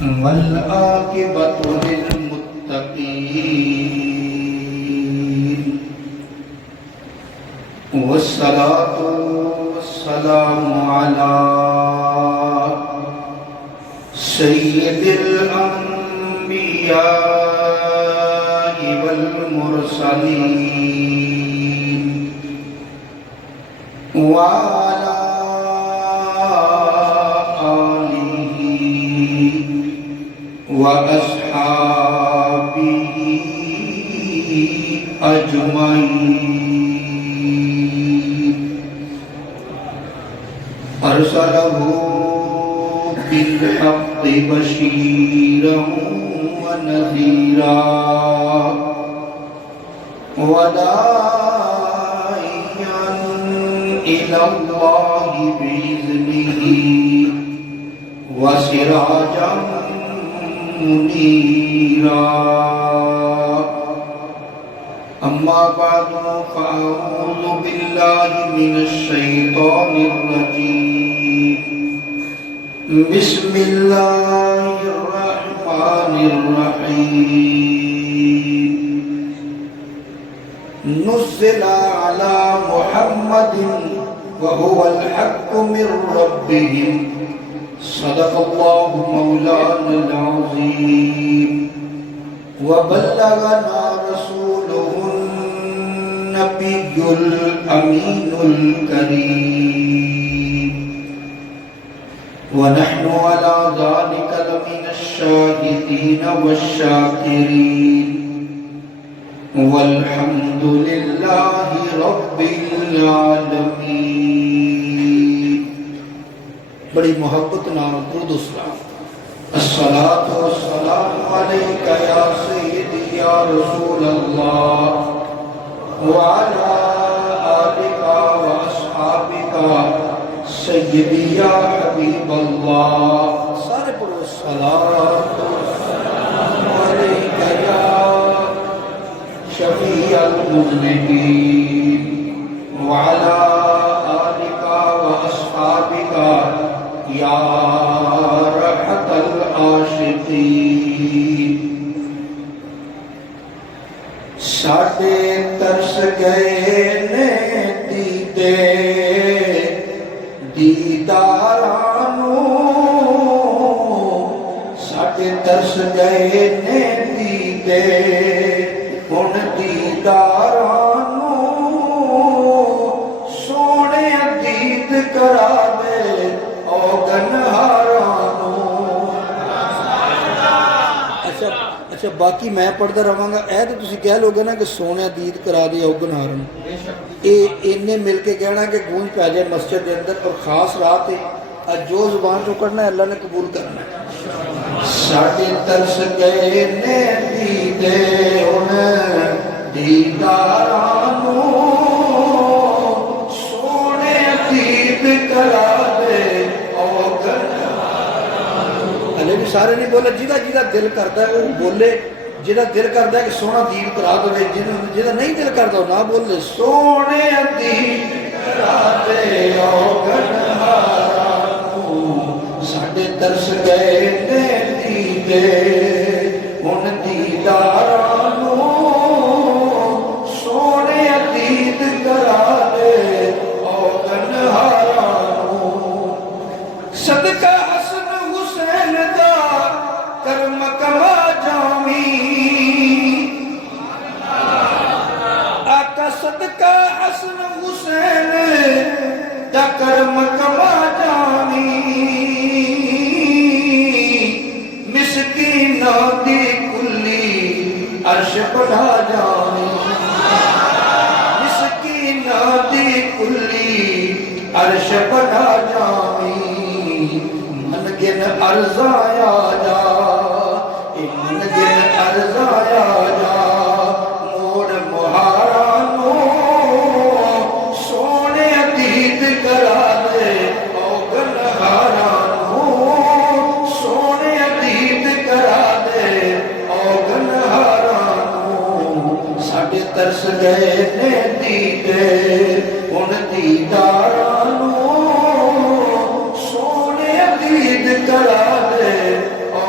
والعاقبة للمتقين والصلاة والسلام على سيد الأنبياء والمرسلين وعلى آله وأصحابه أجمعين. أرسله بالحق بشيرا ونذيرا وداعيا إلى الله بإذنه وسراجا منيرا. أما بعد فأعوذ بالله من الشيطان الرجيم. بسم الله الرحمن الرحيم. نزل على محمد وهو الحق من ربهم. صدق الله مولانا العظيم. وبلغنا رسوله النبي الأمين الكريم. ونحن على ذلك لمن الشاهدين والشاكرين. والحمد لله رب العالمین. بڑی محبت نام درود و سلام. الصلاۃ والسلام علیک یا سیدی یا رسول اللہ وعلی آلک واصحابک سیدی یا حبیب اللہ. سارے پڑھو الصلاۃ والسلام علیک یا شفیع المذنبین وعلی آلک واصحابک یا رحمت العاشقین. ساڈے ترس گئے نے دیدے دیدارانو. ساڈے ترس گئے نے دیدے ہن دیدارانو. سونے دید کرا دے او گنہارانو. اچھا باقی میں پڑھتا رہاں گا. اے تو تسی کہہ لو گے نا کہ سونے دید کرا دے او گنہارانو. انہیں مل کے کہنا کہ گونج پہ جائے مسجد کے اندر. اور خاص رات ہے جو زبان تو کرنا ہے اللہ نے قبول کرنا ہے. ساڈے ترس گئے نے دیدے ہن دیدارانو. سونے دید کرا دے او گنہارانو. ہلے بھی سارے نہیں بولے. جہاں جہاں دل کرتا ہے وہ بولے. جہاں دل کرتا ہے کہ سونا دید کرا دے. جہاں نہیں دل کرتا وہ نہ بولے. سونے دید کرا دے او گنہارانو. ساڈے ترس گئے نے دیدے ہن دیدارانو. سونے دید کرا دے او گنہارانو. صدقہ حسن حسین دا کرم کما جامی. آقا صدقہ حسن حسین دا کرم کما جامی. مسکین دی کلی عرش بڑھا جامی. مسکین دی کلی عرش بڑھا جامی. من گن ارزایا جا من گن ارزایا جا موڑ مہارانو. سونے دید کرا دے او گنہارانو. سونے دید کرا دے او گنہارانو. ساڈے ترس گئے نے دیدے ہن دیدارانو. سونے دید کرا دے او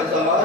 1000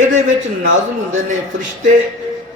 ਇਹਦੇ ਵਿੱਚ ਨਾਜ਼ਿਲ ਹੁੰਦੇ ਨੇ ਫਰਿਸ਼ਤੇ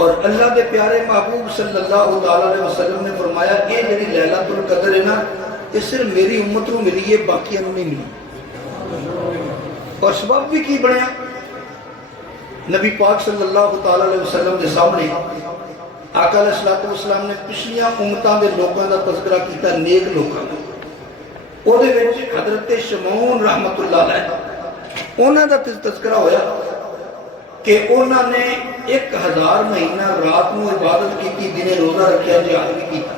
اور اللہ دے پیارے محبوب صلی اللہ تعالیٰ علیہ وسلم نے فرمایا یہ جڑی لیلۃ القدر ہے نا یہ صرف میری امت کو ملی ہے، باقیوں نہیں ملی۔ اور سبب بھی کی بنیا؟ نبی پاک صلی اللہ تعالیٰ علیہ وسلم کے سامنے آقا علیہ الصلوۃ والسلام نے پچھلیاں امتاں دے لوگوں کا تذکرہ کیتا، نیک لوگوں کا۔ وہ دے وچ حضرت شمعون رحمت اللہ علیہ انہاں دا تذکرہ ہویا کہ انہوں نے 1000 مہینہ رات میں عبادت کی، دنے روزہ رکھیا، جہاد بھی کیتا۔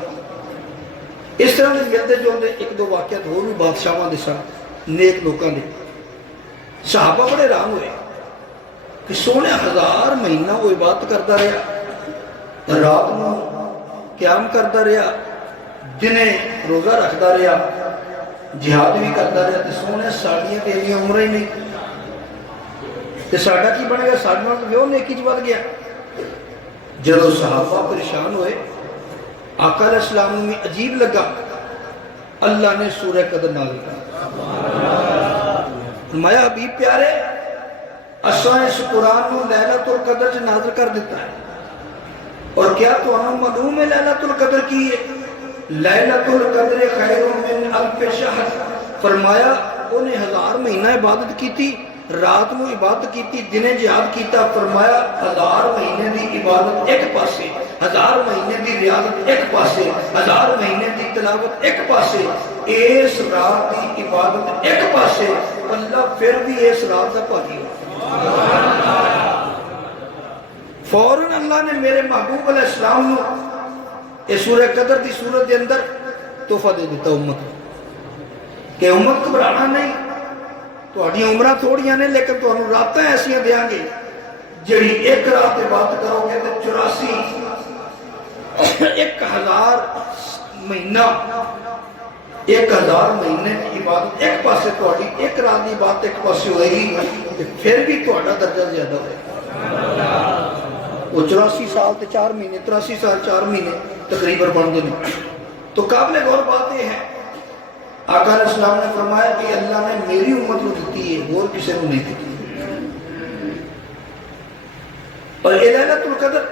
اس طرح کے ملتے جلتے ایک دو واقعات ہو بھی بادشاہاں دے ساتھ، نیک لوگوں دے۔ صحابہ بڑے حیران ہوئے کہ سونے 1000 مہینہ وہ عبادت کرتا رہا، رات میں قیام کرتا رہا، دنے روزہ رکھتا رہا، جہاد بھی کرتا رہا، تو سونے ساڑیاں تے انہی عمریں ہی نہیں، تو ساڑھا کی بنے گا؟ ساڑھا تو وہ نیکی جو بڑھ گیا۔ جب صحابہ پریشان ہوئے، آقا علیہ السلام میں عجیب لگا، اللہ نے سورہ قدر نازل کر فرمایا حبیب پیارے اساں اس قرآن کو لیلۃ القدر سے نازل کر دیتا ہے، اور کیا تو انہوں معلوم ہے لیلۃ القدر کی ہے؟ لیلۃ القدر خیر من الف شہر۔ فرمایا انہیں 1000 مہینہ عبادت کی تھی، رات میں عبادت کی تھی، دنے جہاد کیتا۔ فرمایا 1000 مہینے دی عبادت ایک پاسے، 1000 مہینے دی ریاضت ایک پاسے، 1000 مہینے دی تلاوت ایک پاسے، اس رات دی عبادت ایک پاسے، اللہ پھر بھی اس رات دا پاکی ہو۔ فوراً اللہ نے میرے محبوب علیہ السلام نے اس سورہ قدر دی صورت دے اندر تحفہ دے دیتا امت کہ امت گھبرانا نہیں، تہاڈیاں عمرہ تھوڑیاں نے لیکن تہانوں راتاں ایسیاں دیاں گے جڑی ایک رات عبادت کرو گے تو 1000 مہینہ 1000 مہینے کی عبادت ایک پاسے تہاڈی ایک رات دی عبادت ایک پاسے ہوئے گی، پھر بھی تہاڈا درجہ زیادہ ہوئے گا۔ وہ 84 سال تے 4 مہینے، 83 سال 4 مہینے تقریباً بن گئے۔ تو قابل غور بات یہ ہے، آقا علیہ السلام نے فرمایا کہ اللہ نے میری امت کو دیتی ہے، اور کسی کو نہیں دیتی۔ اور یہ لیلۃ القدر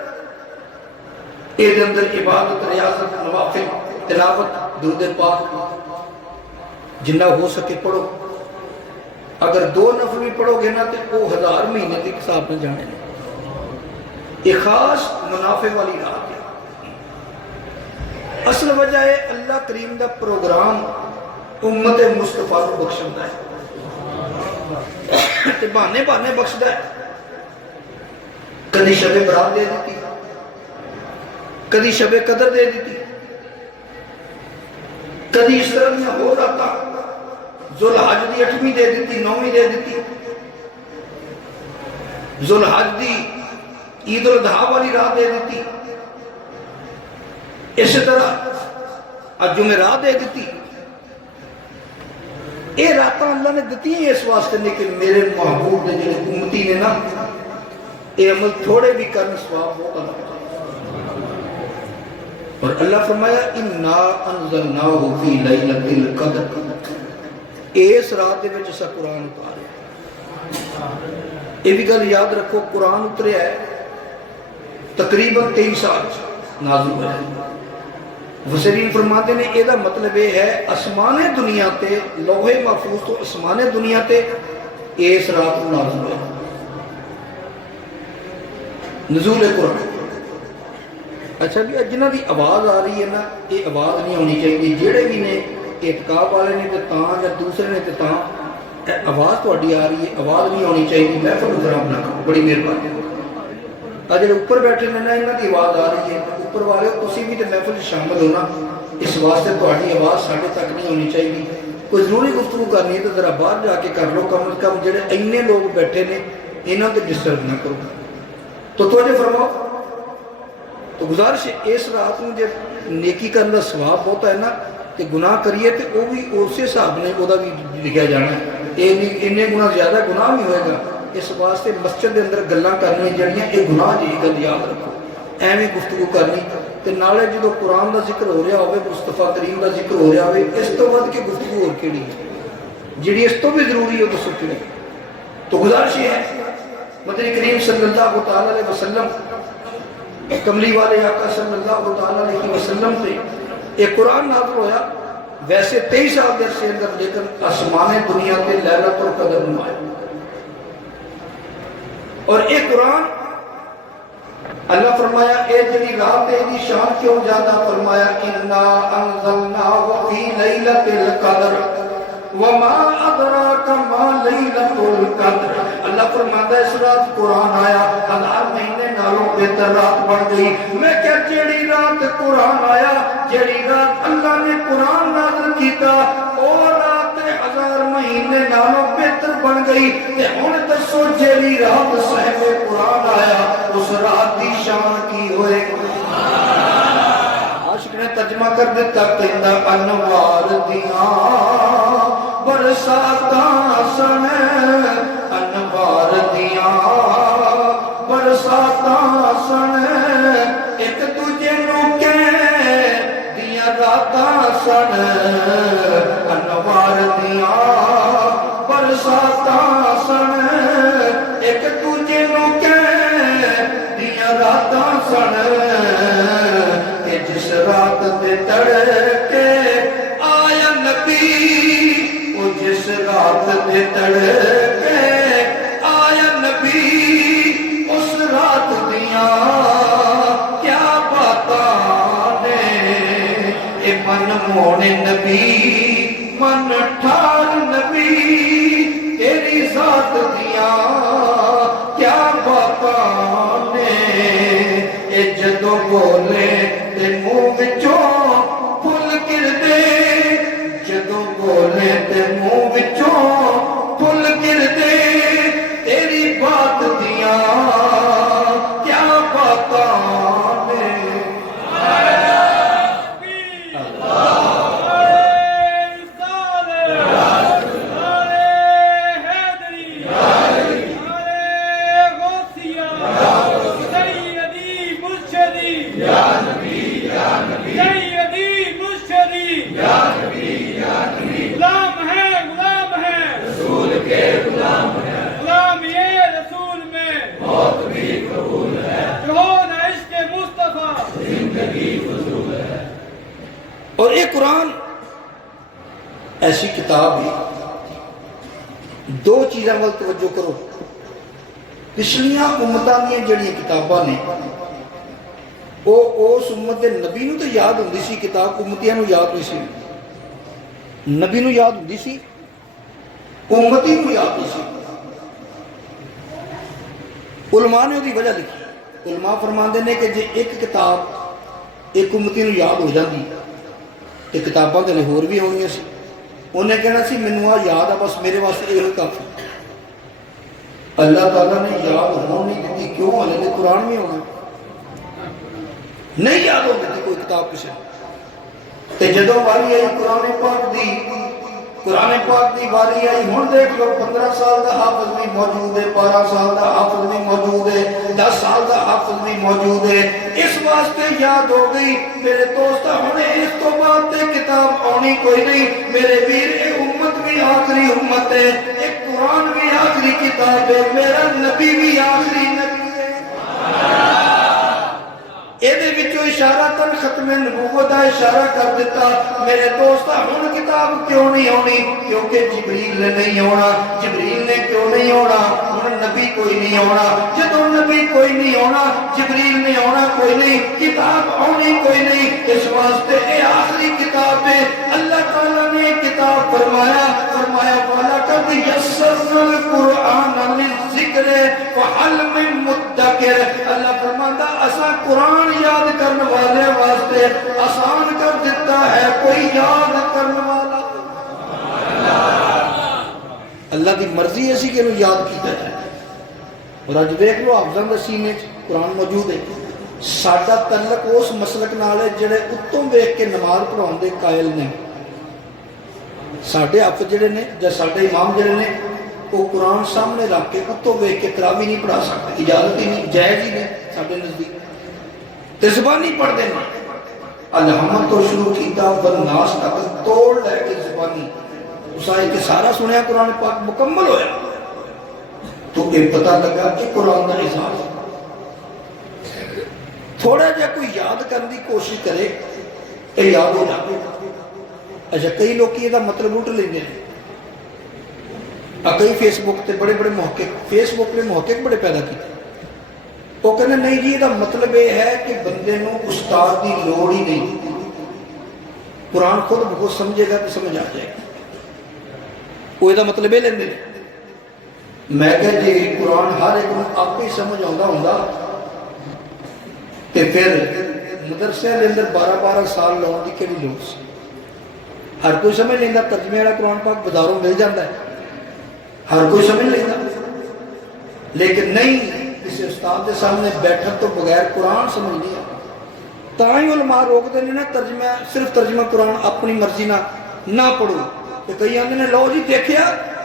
یہ اندر عبادت، ریاضت، نوافل، تلاوت، درود پاک جنہ ہو سکے پڑھو۔ اگر 2 نفل بھی پڑھو گے نا تو وہ 1000 مہینے کے حساب میں جانے لیں۔ یہ خاص منافع والی رات ہے۔ اصل وجہ ہے اللہ کریم دا پروگرام امت مصطفیٰ کو بخشندہ ہے، تے بہانے بہانے بخشدہ ہے۔ کدی شب برات دے دیتی، کدی شب قدر دے دیتی، کدی اس طرح میں ہو رہتا ذوالحج دی 8ویں دے دیتی، 9ویں دے دیتی، ذوالحج دی عید الاضحیٰ والی رات دے دیتی، اسی طرح جمعرات دے دیتی۔ یہ راتاں اللہ نے دیتی ہیں اس واسطے نے کہ میرے محبوب نے جنہیں امتی نے نا یہ عمل تھوڑے بھی کرنے ثواب ہوتا ہے۔ اور اللہ فرمایا اِنَّا أَنزَلْنَاهُ فِي لَيْلَةِ الْقَدْرِ، اس رات دے وچ اسا قرآن اتارے۔ یہ بھی گل یاد رکھو، قرآن اتریا ہے تقریباً 23 سال نازل ہوا ہے۔ مفسرین فرماتے ہیں یہ مطلب یہ ہے اسمان دنیا تے لوح محفوظ تو اسمان دنیا تے اس رات کو نازل ہوا ہے۔ نزول قرآن۔ اچھا بھی جنہ دی آواز آ رہی ہے نا یہ آواز نہیں ہونی چاہیے، جڑے بھی نے اعتکاف والے نے تے تاں یا دوسرے نے تے تاں آواز تہاڈی آ رہی ہے، آواز نہیں ہونی چاہیے، محفل خراب نہ کرو، بڑی مہربانی۔ جڑے اوپر بیٹھے نے نا انہاں دی آواز آ رہی ہے، اوپر والے تسی بھی تے محفل شامل ہونا، اس واسطے تہاڈی آواز ساڈے تک نہیں ہونی چاہیے۔ کوئی ضروری گفتگو کرنی ہے تو ذرا باہر جا کے کر لو، کم از کم جڑے اینے لوگ بیٹھے نے انہاں تے ڈسٹرب نہ کرو۔ تو توجہ فرماؤ، تو گزارش ہے اس رات میں جب نیکی کرنے کا ثواب ہوتا ہے نا تو گناہ کریے تو وہ بھی اسی حساب نے وہ بھی لکھا جانا ہے، انہیں گناہ زیادہ گناہ بھی ہوئے گا۔ اس واسطے مسجد کے اندر گلاں کرنی جڑیاں یہ گناہ جی گل یاد رکھو، ایویں گفتگو کرنی تے نالے جدو قرآن کا ذکر ہو رہا ہوئے، مصطفیٰ کریم کا ذکر ہو رہا ہوئے، اس تو ود کے گفتگو اور کیڑی ہے جڑی اس تو بھی ضروری ہو تو سکتی ہے۔ تو گزارش یہ ہے مدنی کریم صلی اللہ تعالی علیہ وسلم کملی والے آقا صلی اللہ تعالیٰ علیہ وسلم پہ ایک قرآن نازل ہویا، ویسے 23 سال کے عرصے اندر، لیکن آسمان دنیا کے لیلۃ القدر میں آیا۔ اور ایک قرآن اللہ فرمایا اے جڑی رات ہے دی شان کیوں زیادہ، فرمایا انا انزلناہ فی لیلۃ القدر وما ادراک ما لیلۃ القدر۔ اللہ فرماتا ہے اس رات قرآن آیا 1000 مہینے نالوں بہتر رات بن گئی۔ میں کیا جیڑی رات قرآن آیا، جیڑی رات اللہ نے قرآن نازل کیتا، اور رات 1000 مہینے نالوں بہتر بن گئی، تے ہن دسو جیڑی رات صاحب قرآن آیا اس رات دی شان کی ہوئے گی؟ عاشق نے ترجمہ کر دیتا، کہندا انوار دیاں برساتاں سن، انوار دیاں برساتاں سن، ایک دوجے نوں کہہ دیاں راتاں سن، انوار دیاں برساتاں سن، ایک دوجے نوں کہہ دیاں راتاں سن، کہ جس رات تے تڑکے آیا نبی، وہ جس رات تے تڑکے آیا نبی، اس رات دیاں کیا باتاں نے، اے من مونے نبی من ٹھار نبی، تیری ذات دیاں کیا باتاں نے، اے جدوں بولے تے منہ وچوں پھل گردے، جدوں بولے تے منہ وچوں پھل گردے، تیری بات دیاں کیا باتاں نے۔ اور ایک قرآن ایسی کتاب ہے، دو چیزیں وال توجہ کرو، پچھلیاں امتاں دیا جڑی کتاباں نے وہ اس امت دے نبی نو تو یاد ہوندی سی کتاب، امتیاں نو یاد نہیں سی، نبی نو یاد ہوندی سی، امتی نو یاد نہیں سی۔ علماء نے دی وجہ لکھی، علماء فرماندے نے کہ جے ایک کتاب ایک امتی نو یاد ہو جاندی تے کتاباں تے ہور بھی ہونیاں سی، انہیں کہنا سی مینوں آ یاد آ بس میرے واسطے یہ کافی۔ اللہ تعالیٰ نے یاد ہون نہیں دیتی، کیوں؟ ہلے تے قرآن بھی ہونا نہیں یاد ہو دیتی کوئی کتاب کسی تے جدوں واری آئی قرآن پاک دی، قرآن پاک دی واری آئی، ہن دیکھ لو 15 سال دا حافظ بھی موجود ہے، 12 سال دا حافظ بھی موجود ہے، 10 سال دا حافظ بھی موجود ہے، اس واسطے یاد ہو گئی۔ میرے دوست ہن اس تو بعد تے کتاب آنی کوئی نہیں، میرے ویر اے امت بھی آخری امت ہے، ایک قرآن بھی آخری کتاب ہے، میرا نبی بھی آخری نبی ہے۔ ایدے وچوں اشارہ تن ختم نبوت دا اشارہ کر دیتا۔ میرے دوستا ہن کتاب کیوں نہیں ہونی؟ کیونکہ جبریل نے نہیں ہونا۔ جبریل نے کیوں نہیں ہونا؟ ہن نبی کوئی نہیں ہونا۔ جدوں نبی کوئی نہیں ہونا، جبریل نے ہونا کوئی نہیں، کتاب ہونی کوئی نہیں، اس واسطے اے آخری کتاب ہے۔ اللہ تعالیٰ نے کتاب فرمایا وَلَقَدْ يَسَّرْنَا الْقُرْآنَ لِلذِّكْرِ فَهَلْ مِن مُدَّكِرٍ۔ اللہ فرماتا اساں قرآن یاد کرنے والے واسطے آسان کر دیتا ہے، کوئی یاد کرنے والا۔ اللہ دی مرضی ایسی کہ انہوں یاد کیتا جائے۔ اور آج دیکھ لو حافظاں دے سینے قرآن موجود ہے۔ ساڈا تعلق اس مسلک نال ہے جڑے اتوں ویکھ کے نماز پڑھاؤن دے قائل نے۔ ساڈے حافظ جڑے نے یا ساڈے امام جڑے نے وہ قرآن سامنے رکھ کے اتوں ویکھ کے تراویح نہیں پڑھا سکتے، اجازت ہی نہیں، جائز ہی نہیں ساڈے نزدیک۔ تے زبانی پڑھ دینا الحمد تو شروع کیتا والناس تک توڑ لے کے زبانی اسائی کہ سارا سنیا قرآن پاک مکمل ہویا تو یہ پتہ لگا کہ قرآن کا احساس تھوڑا جہا کوئی یاد کرنے کی کوشش کرے یہ یاد ہو جائے. اچھا کئی لوگ یہ مطلب اٹھ لیندے ہیں. کئی فیس بک تے بڑے بڑے محقق فیس بک نے محقق بڑے پیدا کیتے. وہ کہتے نہیں جی یہ مطلب یہ ہے کہ بندے نو استاد کی لوڑ ہی نہیں, قرآن خود بہت سمجھے گا تو سمجھ آ جائے گا. وہ یہ مطلب یہ لیندے. میں کہ جی قرآن ہر ایک کو آپ ہی سمجھ آتا ہوں تو پھر مدرسے کے اندر 12-12 سال لاؤن کی کہڑی لوڑ سی. ہر کوئی سمجھ لینا ترجمے والا قرآن پاک بازاروں مل جاتا ہے, ہر کوئی سمجھ لینا. لیکن نہیں, کسی استاد کے سامنے بیٹھک تو بغیر قرآن سمجھ نہیں آتا. تا ہی علماء روکتے ہیں نا ترجمہ, صرف ترجمہ قرآن اپنی مرضی نہ پڑھو. تو کئی آتے ہیں لو جی دیکھیا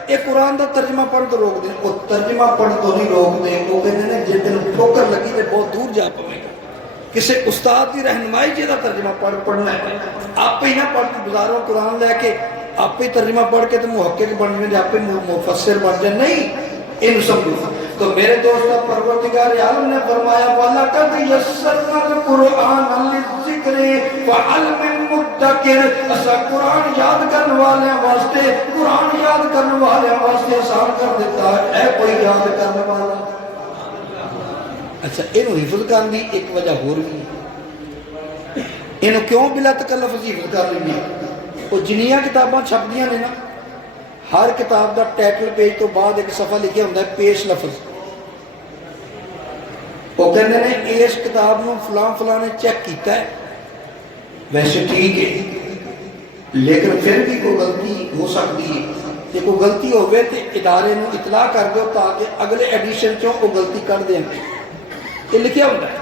یہ قرآن کا ترجمہ پڑھ تو روک دیں. وہ ترجمہ پڑھ تو نہیں روک دیں, وہ کہتے ہیں جی تین ٹھوکر لگی تو بہت دور جا پوے گا. کسی استاد کی رہنمائی جہاں ترجمہ پڑھنا ہے, آپ ہی نہ پڑھ کے بازاروں قرآن لے کے آپ ہی ترجمہ پڑھ کے تو محقق بن جائیں, آپ ہی مفسر بن جائیں. نہیں, ان سمجھو. تو میرے دوست پروردگار عالم نے فرمایا وَلَقَدْ يَسَّرْنَا الْقُرْآنَ لِلذِّكْرِ فَهَلْ مِن مُدَّكِرٍ. اسا قرآن یاد کرنے والے واسطے, قرآن یاد کرنے والے واسطے آسان کر دیتا ہے. اے کوئی یاد کرنے والا. اچھا یہ حفظ کرنے کی ایک وجہ ہور بھی ہے. یہ کیوں بلا تکلف حفظ کر لیں گے؟ وہ جنیاں کتاباں چھپدیاں نے نا, ہر کتاب دا ٹائٹل پیج تو بعد ایک صفحہ لکھیا ہوتا ہے پیش لفظ. وہ کہتے ہیں اس کتاب نو فلاں فلاں نے چیک کیتا ہے, ویسے ٹھیک ہے لیکن پھر بھی کوئی غلطی ہو سکتی ہے. جی کوئی غلطی ہوئے تو ادارے نو اطلاع کر دو تاکہ اگلے ایڈیشن چوں وہ غلطی کر دیں. یہ لکھیا ہوتا ہے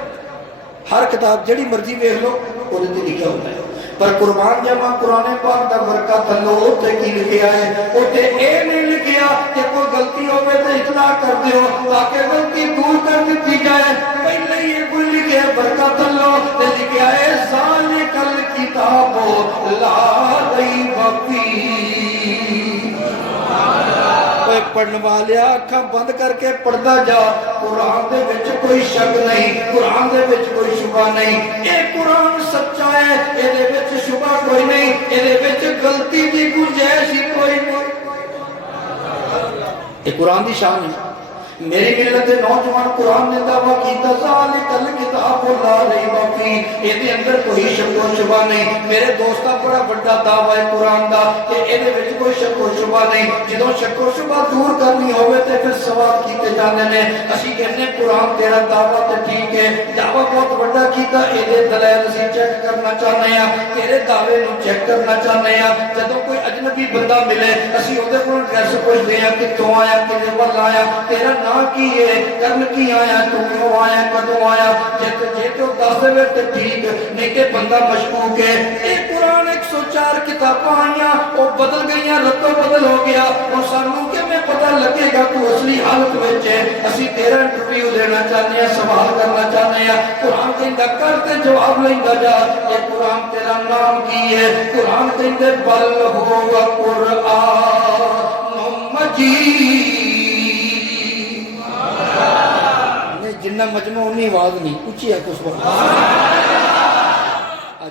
ہر کتاب جڑی مرضی ویکھ لو وہ لکھیا ہوتا ہے. پر قربان جاواں قرآن پاک دا ورقہ تھلو اتنے کی لکھیا ہے, اتنے اے نہیں لکھیا کہ کوئی غلطی ہوئے تو اطلاع کر دیو تاکہ غلطی دور کر دیتی جائے. پہلے یہ کوئی لکھیا ورقہ تھلو تے لکھیا ہے ذالک الکتاب لا ریب فیہ. پڑھنے والے اکھاں بند کر کے پڑھدا جا, قرآن دے وچ کوئی شک نہیں, قرآن دے وچ کوئی شبہ نہیں. اے قرآن سچا ہے, اے دے وچ شبہ کوئی نہیں, اے دے وچ غلطی دی گنجائش ہی کوئی نہیں. اے قرآن دی شان ہے. میری ملت دے نوجوان قرآن نے دعویٰ کیتا ذالک الکتاب لا ریب فیہ, اے دے اندر کوئی شک و شبہ نہیں. میرے دوستا بڑا بڑا دعویٰ ہے قرآن دا کہ اے دے وچ کوئی شک و شبہ نہیں. جدوں شک و شبہ دور کرنی ہوئے تے پھر سوال کیتے جاندے نے. اسی کہنے قرآن تیرا دعویٰ تے ٹھیک ہے, دعویٰ بہت بڑا کیتا, اے دے دلائل اسی چیک کرنا چاہنے ہیں, تیرے دعوے نو چیک کرنا چاہنے ہیں. جدوں کوئی اجنبی بندہ ملے اسی اودے کول ایڈریس پوچھدے ہیں کتوں آیا, کدے ول آیا, تیرا کی ہے, کرن کی آیا, تو کیوں آیا, کدوں آیا. جے تو دس دے تے ٹھیک, نہیں کہ بندہ مشکوک ہے. اے قرآن 104 کتاباں آئیاں وہ بدل گئیاں, رتو بدل ہو گیا. اور سانوں کہ میں پتہ لگے گا تو اصلی حالت وچ ہے. اسی تیرا انٹرویو لینا چاہتے ہیں, سوال کرنا چاہتے ہیں. قرآن کہندا کر تے جواب لیندا جا. اے قرآن تیرا نام کی ہے؟ قرآن کہندے بل ہوا قرآن مجید. جنہ مجمع انہی آواز نہیں اچھی ہے کچھ بات.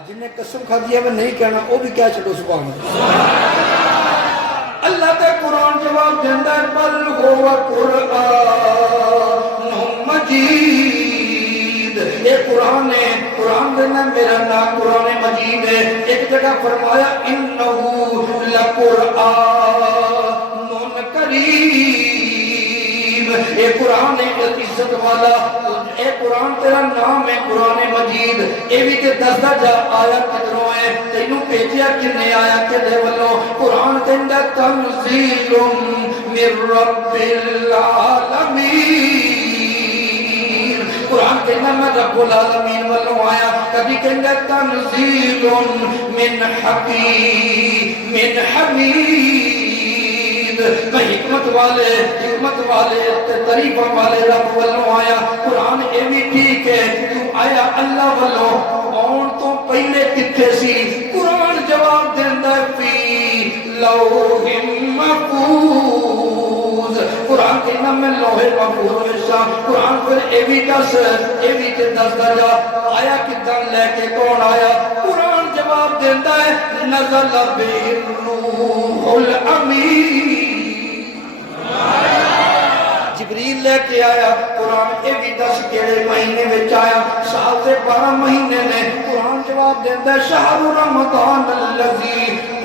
جن نے قسم کھا دیا وہ نہیں کہنا وہ بھی کیا چھڑو سبحان اللہ. تے قرآن جواب دیندا ہے بل ہوا قرآن مجید. یہ قرآن ہے, قرآن دینا میرا نام قرآن مجید ہے. ایک جگہ فرمایا انہو لقرآن کریم. اے قرآن عزت والا, اے قرآن تیرا نام ہے قرآن مجید. اے بھی تے دسدا جا آیا کدھروں ہے, تینوں بھیجیا کنے, آیا کدے ولوں. قرآن کہندا تنزیل من رب العالمین. قرآن کہندا میں رب العالمین ولوں آیا. کبھی کہندا تنزیل من حکیم من حمید. میں حکمت والے تعریف والے رب والوں آیا. قرآن اے بھی ٹھیک ہے تو آیا اللہ والوں, آن تو پہلے کتھے سی؟ قرآن جواب دیندا فی لوح محفوظ. قرآن کے کہنا میں لوہے محفوظ وچ ہاں۔ قرآن پھر اے بھی دس تے دسدا جا آیا کداں لے کے کون آیا؟ قرآن جواب دیندا ہے نزل بہ الروح الامین، جبریل لے کے آیا۔ قرآن اے بھی دس کیڑے مہینے وچ آیا؟ سال دے 12 مہینے نے۔ قرآن جواب دیندا ہے شہر رمضان الذی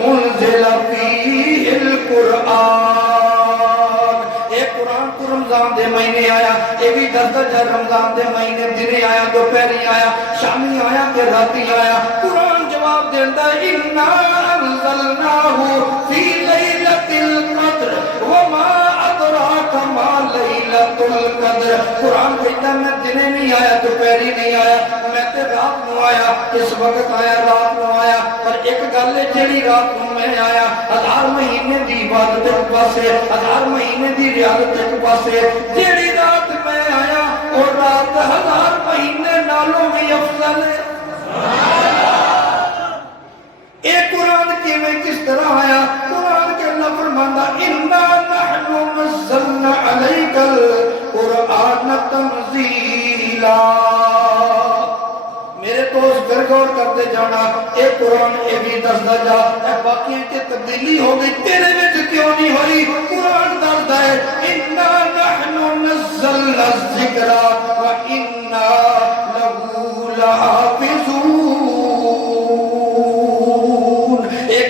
انزل فیہ القرآن، اے قرآن تو رمضان دے مہینے آیا۔ اے بھی دس جا رمضان دے مہینے دنے آیا، دوپہری آیا، شامی آیا کہ راتی آیا؟ قرآن جواب دیندا ہے انا انزلناہ فی لیلۃ القدر وما ادراک ما لیلۃ القدر۔ قرآن کہتا میں دنے نہیں آیا، دوپہری نہیں آیا، میں تے رات نو آیا۔ کس وقت آیا؟ رات نو آیا۔ پر ایک گل ہے جیڑی رات نو میں آیا 1000 مہینے دی عبادت ایک پاسے، 1000 مہینے دی ریاضت ایک پاسے، جیڑی رات میں آیا وہ رات 1000 مہینے نالوں بھی افضل ہے۔ اے قرآن کی میں کس طرح آیا؟ قرآن کے اللہ فرماتا اِنَّا نَحْنُ نَزَّلْنَا عَلَيْكَ الْقُرْآنَ تَنزِيلًا۔ میرے دوست پھر غور کرتے جانا، اے قرآن اے بھی دسدا جا اے باقی کی تبدیلی ہو گئی تیرے میں کیوں نہیں ہوئی؟ قرآن دسدا ہے اِنَّا نَحْنُ نَزَّلْنَا الذِّكْرَ وَإِنَّا لَهُ لَحَافِظُونَ۔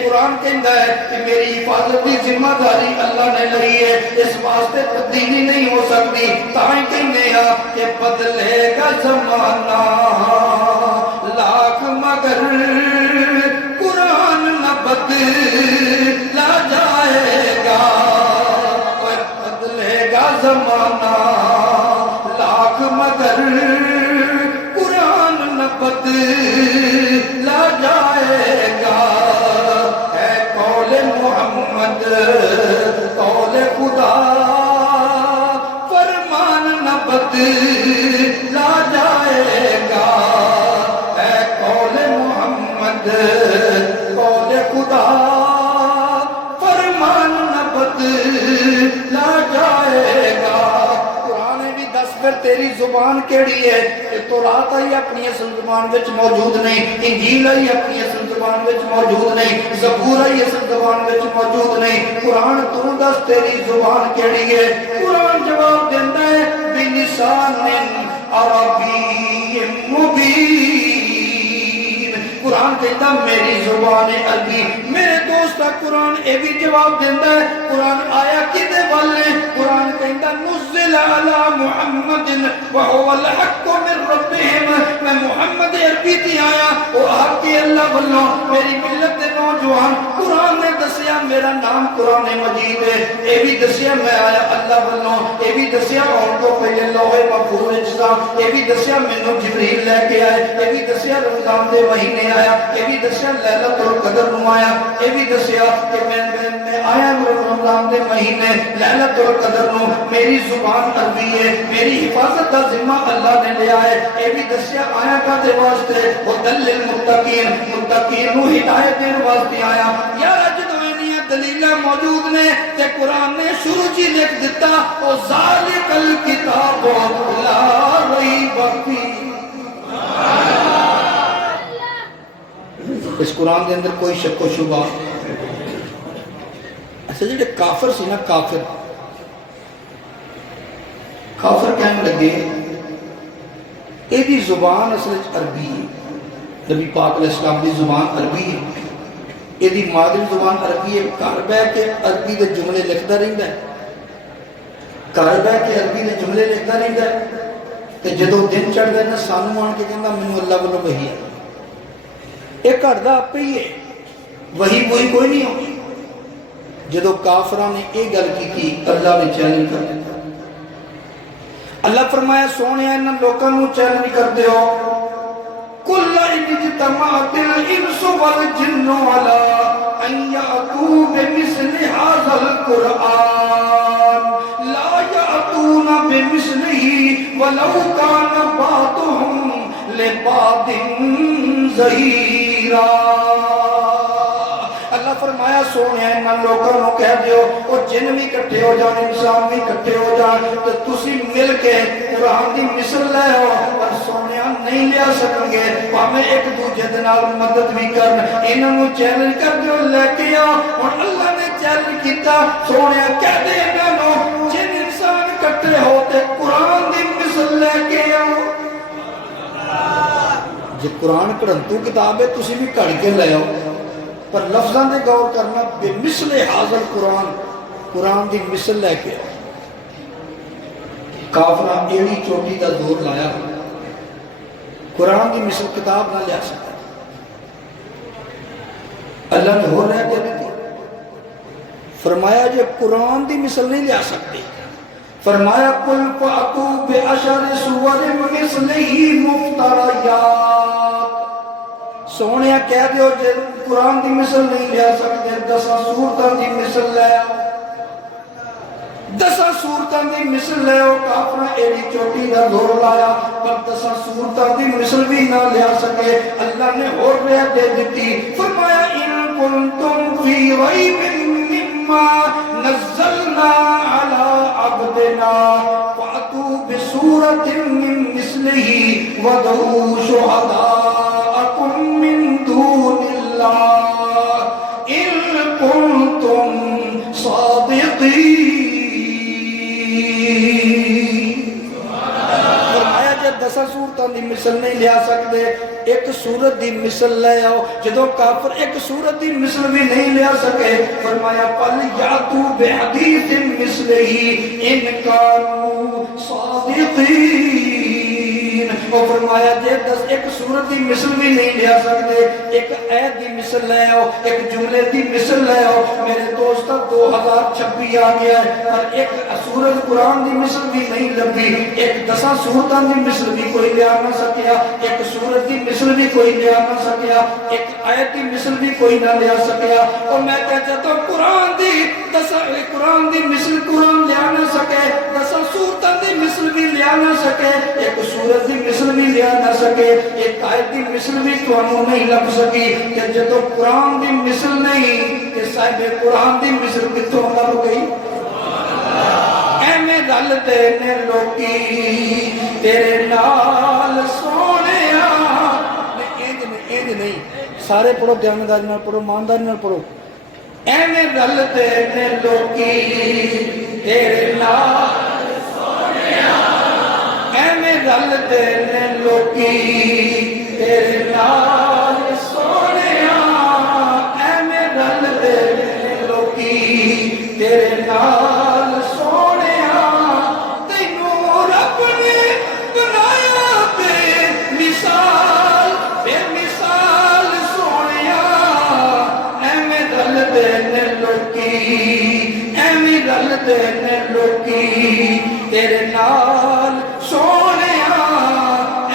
قرآن کہندا ہے کہ میری حفاظت کی ذمہ داری اللہ نے لئی ہے، اس واسطے تبدیلی نہیں ہو سکتی۔ تائیں کہنے ہاں کہ بدلے گا زمانہ لاکھ مگر قرآن نہ بدلا جائے گا، بدلے گا زمانہ لاکھ مگر قرآن نہ بدلا جائے گا۔ محمد قول خدا فرمان نہ بدلا جائے گا، اے قول محمد قول خدا فرمان نہ بدلا جائے گا۔ قرآن بھی دس پھر تیری زبان کیڑی ہے؟ کہ تورات آئی اپنی اصل زبان وچ موجود نہیں، انجیل آئی اپنی اصل زبان وچ موجود نہیں، زبور آئی اصل زبان وچ موجود نہیں۔ قرآن تو دس تیری زبان کیڑی ہے؟ قرآن جواب دیندا ہے بلسان عربی مبین۔ قرآن کہتا میری زبان عربی۔ میرے دوست قرآن اے بھی جواب دیندا ہے قرآن آیا کدے والے؟ قرآن کہتا نزل علی محمد وهو الحق من ربهم، میں محمد عربی تھی آیا وہ حق اللہ والوں میری ملت دے نوجوان۔ قرآن نے دسیا میرا نام قرآن مجید ہے، اے بھی دسیا میں آیا اللہ والوں، اے بھی دسیا ہون تو پہلے لوح محفوظ وچ سا، اے بھی دسیا مینوں جبریل لے کے آئے، اے بھی دسیا رمضان دے مہینے آیا، اے بھی دسیا لیلۃ القدر نو آیا، اے بھی دسیا کہ میں آیا رمضان دے مہینے لیلۃ القدر نو۔ میری زبان عربی ہے، میری حفاظت کا ذمہ اللہ نے لیا ہے۔ اے بھی دسیا آیا کا دے واسطے ہدل للمتقین، متقین نو ہدایت دین واسطے آیا۔ یار جدوینیاں دلیلاں موجود نے تے قرآن نے شروع جی لکھ دیتا او ذالک الکتاب لا ریب فیہ۔ اس قرآن کے اندر کوئی شک و شبہ ایسے جڑے کافر سی نا، کافر کہنے لگے اے دی زبان اصل عربی ہے، نبی پاک علیہ السلام دی زبان عربی ہے، اے دی مادری زبان عربی ہے، گھر بہ کے عربی دے جملے لکھدا رہندا ہے، گھر بہ کے عربی دے جملے لکھدا رہندا ہے، تے جدوں دن چڑھدا ہے نا سانوں آن کے کہندا مینوں اللہ والوں وحی ہے۔ یہ گھر دا آپ ہی ہے، وہی کوئی نہیں ہوگی۔ جدو کافران نے یہ گل کی اللہ نے چیلنج کر دیا۔ اللہ فرمایا سونے انہاں لوکاں نوں چیلنج کر دیو کل ان اجتمعت الانس والجن علی ان یاتوا بمثل هذا القرآن لا یاتون بمثلہ ولو کان بعضهم لبعض ظہیرا۔ اللہ فرمایا سونے انہاں لوگوں کو کہہ دیو وہ جن بھی اکٹھے ہو جان انسان بھی اکٹھے ہو جان تو تسی مل کے قرآن دی مثل لے آؤ پر سونے نہیں لیا سکیں گے ہمیں ایک دوجے دے نال مدد بھی کرن انہاں نو چیلنج کر دیو لے کے آؤ اور اللہ نے چیلنج کیتا سونے کہہ دے انہاں نو جن انسان اکٹھے ہوتے قرآن دی مثل لے کے آؤ جی قرآن پڑھنتو کتاب ہے تسی بھی کڑھ کے لے آؤ پر لفظاں دے غور کرنا بے مثل حاضر قرآن قرآن دی مثل لے کے آؤ کافرہ ایڑی چوٹی دا دور لایا قرآن دی مثل کتاب نہ لیا سکتا اللہ نے ہو رہا کیا دیتی فرمایا جو قرآن دی مثل نہیں لیا سکتے فرمایا قل فأتوا بعشر سور مثلہ مفتریات سونیا کہہ دیو جے قرآن دی مثل نہیں لیا سکتے 10 سورتاں دی مثل لے آؤ 10 سورتاں دی مثل لے آؤ کافرہ ایڑی چوٹی دا دور لایا پر 10 سورتاں دی مثل بھی نہ لیا سکے اللہ نے اور رہ دے دیتی فرمایا ان کنتم فی ریب مما نزلنا علی عبدنا فأتوا بسورة من مثلہ ودعوا شہداءکم من دون اللہ ان کنتم صادقین فرمایا جب 10 سورتاں دی مثل نہیں لیا سکتے ایک سورت دی مثل لے آؤ جدو کافر ایک سورت دی مثل بھی نہیں لیا سکے فرمایا فَلْيَأْتُوا بِحَدِيثٍ مِثْلِهِ إِنْ كَانُوا صَادِقِينَ اور فرمایا جے 10 ایک سورت دی مثل بھی نہیں لیا سکتے ایک آیت دی مثل لے آؤ ایک جملے دی مثل لے آؤ میرے دوستا 2026 آ گیا ہے اور ایک سورت قرآن دی مثل بھی نہیں لبھی ایک 10 سورتاں دی مثل بھی کوئی لیا نہ سکیا ایک سورت دی مثل بھی کوئی لیا نہ سکیا ایک آیت دی مثل بھی کوئی نہ لیا سکیا اور میں کہتا ہوں قرآن دی مثل قرآن لیا نہ سکے 10 سورتاں دی مثل بھی لیا نہ سکے ایک سورت دی مثل بھی لیا نہ سکے ایک آیت دی مثل بھی تو ہموں نہیں لگ سکی کہ جدو قرآن دی مثل نہیں کہ صاحب قرآن دی مثل کتوں لگ گئی میں رلتے نے لوکی تیرے نال سونے اینج نہیں سارے پڑھو دیانتداری نال پڑھو ایمانداری نال پڑھو میں رلتے نے لوکی تیرے نال سونے میں رلتے نے لوکی تیرے نال سونے میں رلتے نے لوکی تیرے نال دینے لوکی تیرے نال سونیا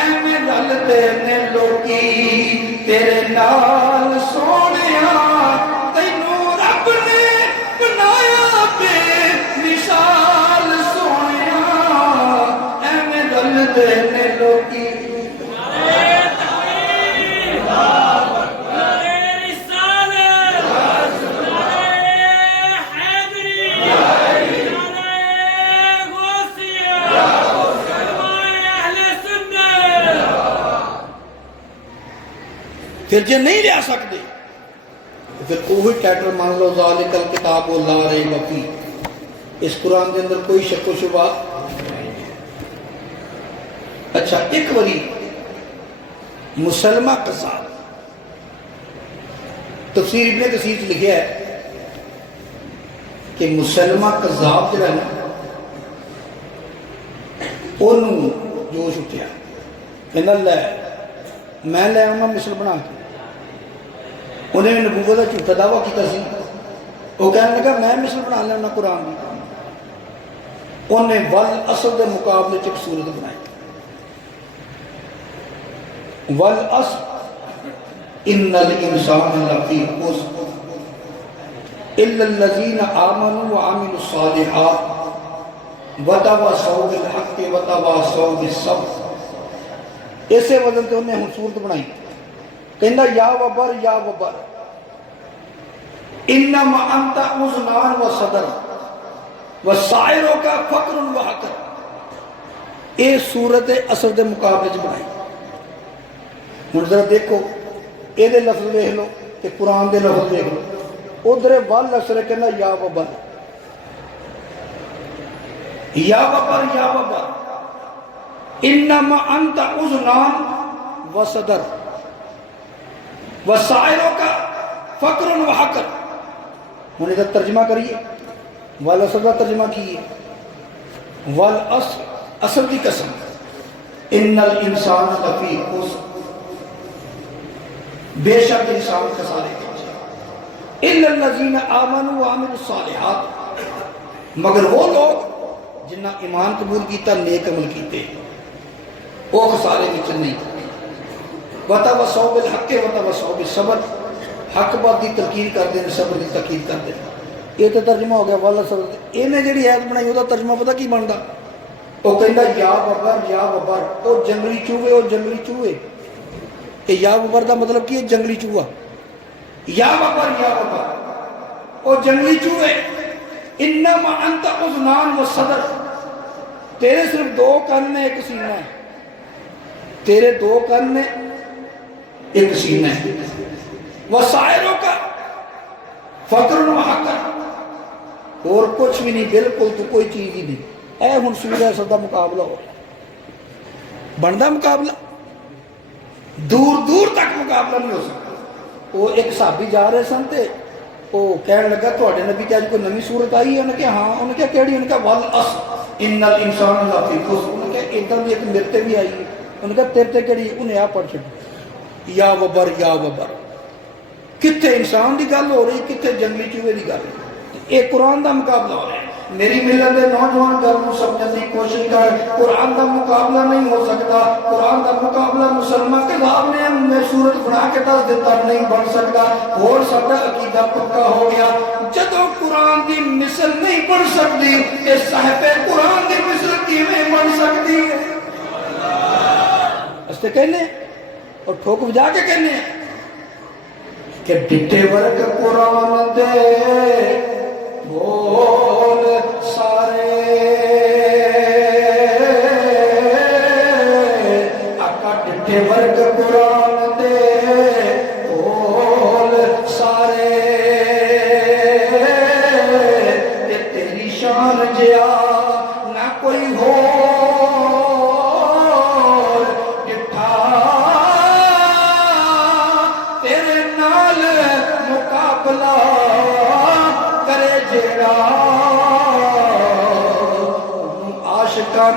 ایویں رل دینے لوکی تیرے نال سونیا تینوں رب نے بنایا بے مثال سونیا ایویں رل دینے لوکی پھر جے نہیں لیا سکتے پھر وہی ٹائٹل مان لو ذالک الکتاب لا ریب فیہ اس قرآن کے اندر کوئی شک و شبہ اچھا ایک وری مسلمہ قذاب تفسیر ابن کثیر لکھا ہے کہ مسلمہ قذاب جو ہے نا انہوں جوش اٹھیا کہنا اللہ میں لے آؤں گا مثل بنا کے انہیں نبوت کا جھوٹا دعویٰ کیا سی وہ کہنے لگا میں مثل بنا لینا قرآن میں انہیں والاصل کے مقابلے ایک صورت بنائی والاصل ان الانسان لفی خسر الا الذین آمنوا وعملوا الصالحات وتواصوا بالحق وتواصوا بالصبر اسے وزن تے انہیں ہم صورت بنائی کہندہ یا وبر انما انت اذنان و صدر وسائروں کا فقر و حقر. یہ صورت اصل دے مقابلے چ بنائی. ہوں ذرا دیکھو یہ لفظ دیکھ لو کہ قرآن دے لفظ دیکھ لو. ادھر ول اثر کہنا یا وبر یا وبر یا وبر. انما انت اذنان و صدر وسائروں کا فقر و حقر. ہوں ادھر ترجمہ کریے. ول اصل کا ترجمہ کیے ول اصل کی قسم ان الانسان لفی خسر. بے شک انسان خسارے کے الا الذین آمنوا وعملوا الصالحات. مگر وہ لوگ جنہاں ایمان قبول کیتا نیک عمل کیتے وہ خسارے وچ نہیں. وتواصوا بالحق وتواصوا بالصبر. حق بات دی تلقین کر دین صبر دی تلقین کر دین. یہ تو ترجمہ ہو گیا والا صبر. انہیں جڑی آیت بنائی وہ ترجمہ پتہ کی بنتا. وہ کہندا یا وبر یا وبر. وہ جنگلی چوہے وہ جنگلی چوہے. یا وبر دا مطلب کی ہے جنگلی چوہا. یا وبر یا وبر وہ جنگلی چوہے. انما انت اذنان و صدر. تیرے صرف دو کان میں ایک سینہ ہے. تیرے دو کان میں ایک سینہ ہے. وسائروں کا فقر و حقر. اور کچھ بھی نہیں بالکل تو کوئی چیز ہی نہیں. اے ہن سورہ اصل دا مقابلہ ہو رہا بندا مقابلہ. دور دور تک مقابلہ نہیں ہو سکتا. وہ ایک صحابی جا رہے سن تے وہ کہنے لگا تواڈے نبی تے اج کوئی نویں صورت آئی ہے. انہوں نے کہا ہاں. انہوں نے کہا کیڑی؟ انہوں نے کہا والعصر ان الانسان لفی خسر. انہوں نے کہا ادھر بھی ایک میرے تے بھی آئی ہے. انہوں نے کہا تیرے تے کیڑی؟ انہیں آ پڑھ چھڈی یا وبر یا وبر. کتنے انسان دی گل ہو رہی کتنے جنگلی چوہے دی گل. یہ قرآن دا مقابلہ ہو رہا ہے. میری ملت کے نوجوان گل کو سمجھنے کی کوشش کر. قرآن دا مقابلہ نہیں ہو سکتا. قرآن دا مقابلہ مسلمان کے باپ نے ہمیں صورت بنا کے دس دیتا نہیں بن سکتا. اور سب عقیدہ پکا ہو گیا. جدو قرآن دی مثل نہیں بن سکتی کہ صاحب قرآن دی مثل کیویں بن سکتی ہے. اس سے کہنے اور ٹھوک بجا کے کہنے کہ ڈٹے ورگ قرآن دے بول سارے آقا. ڈٹے ورگ قرآن دے بول سارے تیری شان جیا نہ کوئی ہو.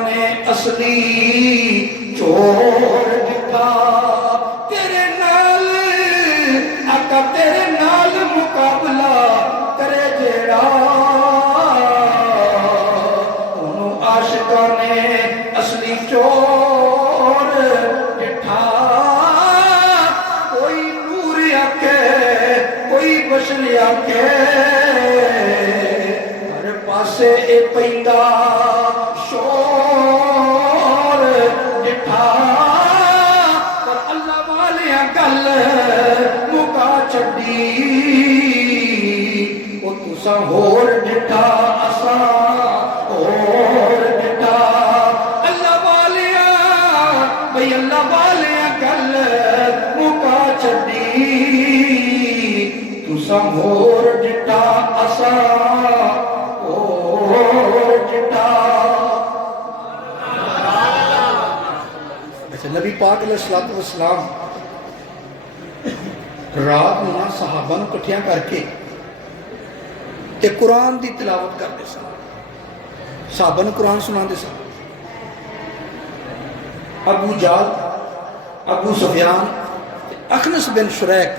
نے اصلی چور دکھا تیرے نال آقا تیرے نال مقابلہ کرے جیڑا. انہوں عاشقاں نے اصلی چور دکھا. کوئی نور آکے کوئی بشر آکے ہر پاسے اے پیندا شور جٹھا. پر اللہ والے گل مکا چڈی. وہ تسا ہور جٹھا اسا ہور جٹھا. اللہ والے بھئی اللہ والے گل مکا چڈی. تسا ہور جٹھا اسا ہور جٹھا. نبی پاک علیہ الصلوۃ والسلام رات نو صحابہ نو کٹھیاں کر کے تے قرآن دی تلاوت کرتے سن. صحابہ نو قرآن سناندے سن. ابو جہل ابو سفیان اخنس بن شریک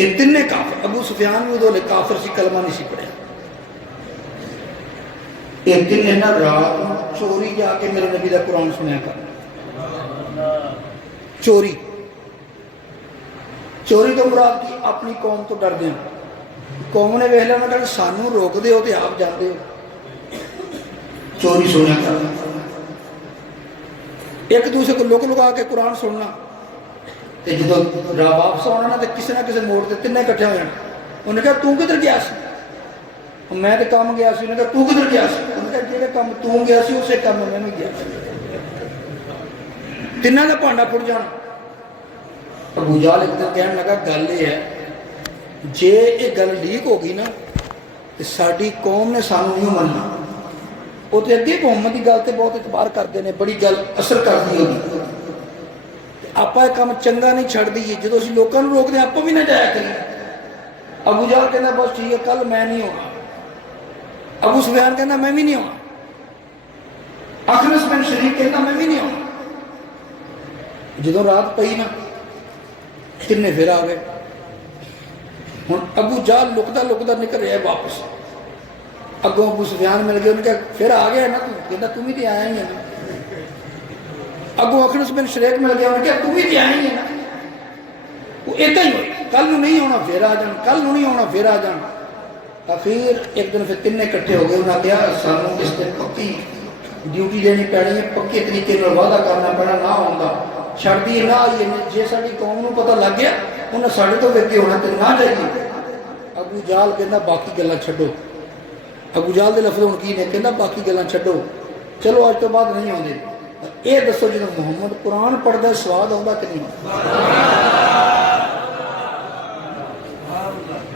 یہ تینے کافر. ابو سفیان بھی ادھر کافر سی کلمہ نہیں سی پڑھیا. ایک دن نے رات چوری جا کے میرے نبی دا قرآن سنیا کر. چوری چوری تو مراد کی اپنی قوم تو ڈر دیں. قوم نے ویخ لینا کہ سانو روک دے ہو تو آپ جاندے ہو. چوری سنیا کر. ایک دوسرے کو لک لگا کے قرآن سننا. تو جدو راہ واپس آنا نا تو کسی نہ کسی موڑ سے تینے کٹھے ہو جانا. انہیں کہا تو کدھر گیا سی؟ میں تو کام گیا سی. انہیں کہا تو کدھر گیا سی؟ انہیں کہا جہے کام تو گیا سی اسے کام میں گیا سی. تینوں کا بھانڈا پھٹ جانا. ابو جہل ایک دن کہنے لگا گل یہ ہے جے یہ گل لیک ہو گئی نا تو ساری قوم نے سانو نہیں مننا. وہ تو اگے محمد کی گل سے بہت اعتبار کرتے ہیں, بڑی گل اثر کرتی ہوگی. آپ یہ کام چنگا نہیں چھڑ دیے. جب اسی لوگوں کو روکتے آپ بھی نہ جایا کریے. ابو جہل کہنا بس ٹھیک ہے کل میں نہیں ہونا. ابو سفیان کہنا میں بھی نہیں ہونا. اخنس بن شریک کہنا میں بھی نہیں ہونا. جدو رات پئی نا تینے پھر آ گئے. ہوں ابو جہل لکتا لکتا نکل رہا ہے واپس. اگوں ابو سفیان مل گئے. انہوں نے کہا پھر آ گیا نا کہنا تم ہی تو آیا ہی ہے نا. اگوں اخنس بن شریک مل گیا. انہوں نے کہا تم ہی تو آیا ہی ہے نا. وہ اتنا ہی ہوئی کل نو نہیں ہونا پھر آ جان, کل نو نہیں ہونا پھر آ جان. آخر ایک دن پھر تینے کٹھے ہو گئے. انہوں نے کہا سانوں اس دن پکی ڈیوٹی دینی پڑنی ہے, پکے طریقے میں وعدہ کرنا پڑنا نہ ہوگا چھڑ دی نہ آئیے. جی ساری قوم کو پتہ لگ گیا انہیں ساڑھے تو ویکے ہونا تو نہ جائیے. ابو جہل کہنا باقی گلاں چھڈو. ابو جہل دے لفظ ہن کی نے کہنا باقی گلاں چھڈو چلو اج تو بعد نہیں آتے. یہ دسو جب محمد قرآن پڑھتا ہے سواد آتا کہ نہیں آتا؟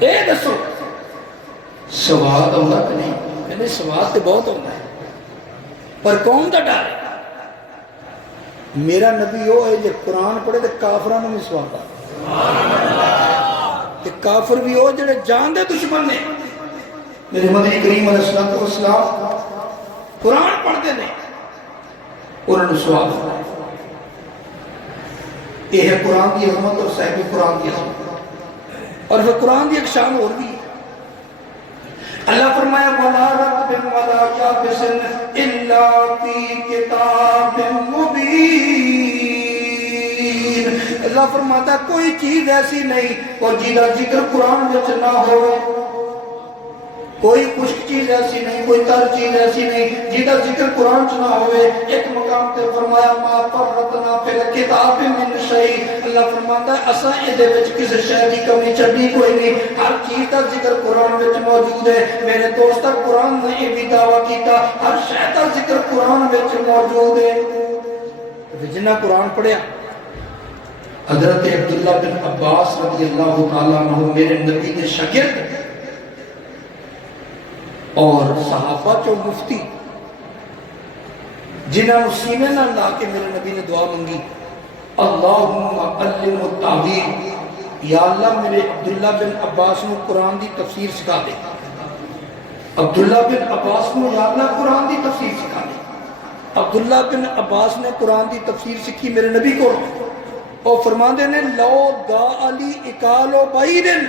یہ دسو سواد آتا کہ نہیں؟ کہنے سواد تو بہت آتا ہے پر قوم کا ڈر ہے. میرا نبی وہ ہے جب قرآن پڑھے تو کافروں میں سواد آتا. کافر بھی وہ جڑے جان دے دشمن نے. میرے مدنی کریم علیہ السلام قرآن پڑھتے ہیں انہوں نے سوال ہوتا ہے. یہ ہے قرآن کی عظمت اور صاحب قرآن کی عظمت. اور پھر قرآن کی ایک شان اور بھی ہے. اللہ فرمایا وَلَا رَطْبٍ وَلَا يَابِسٍ إِلَّا فِي كِتَابٍ مُبِينٍ. اللہ فرماتا ہے کوئی چیز ایسی نہیں اور جیدہ ذکر قرآن میں نہ ہو. کوئی خشک چیز ایسی نہیں, کوئی تر چیز ایسی نہیں جیدہ ذکر قرآن نہ ہوئے. ایک مقام تے فرمایا ما فرطنا فی الکتاب من شیء. اللہ فرماتا ہے اساں دے وچ کسی شے دی کمی چھڈی کوئی نہیں, ہر چیز دا ذکر قرآن وچ موجود ہے. میرے دوست قرآن نے یہ بھی دعویٰ کیتا ہر شے دا ذکر قرآن وچ موجود ہے. جنہ قرآن پڑھیا حضرت عبداللہ بن عباس رضی اللہ تعالیٰ عنہ میرے نبی کے شاگرد اور صحابہ جو مفتی جنہوں نے سینے نہ لا کے میرے نبی نے دعا منگی اللہم علم التعبیر, یا اللہ میرے عبداللہ بن عباس نے قرآن دی تفسیر سکھا دے. عبداللہ بن عباس نے یا اللہ قرآن دی تفسیر سکھا دے. عبداللہ بن عباس نے قرآن دی تفسیر سکھی میرے نبی کو اور فرماندے نے لو دا علی اکالو بائرن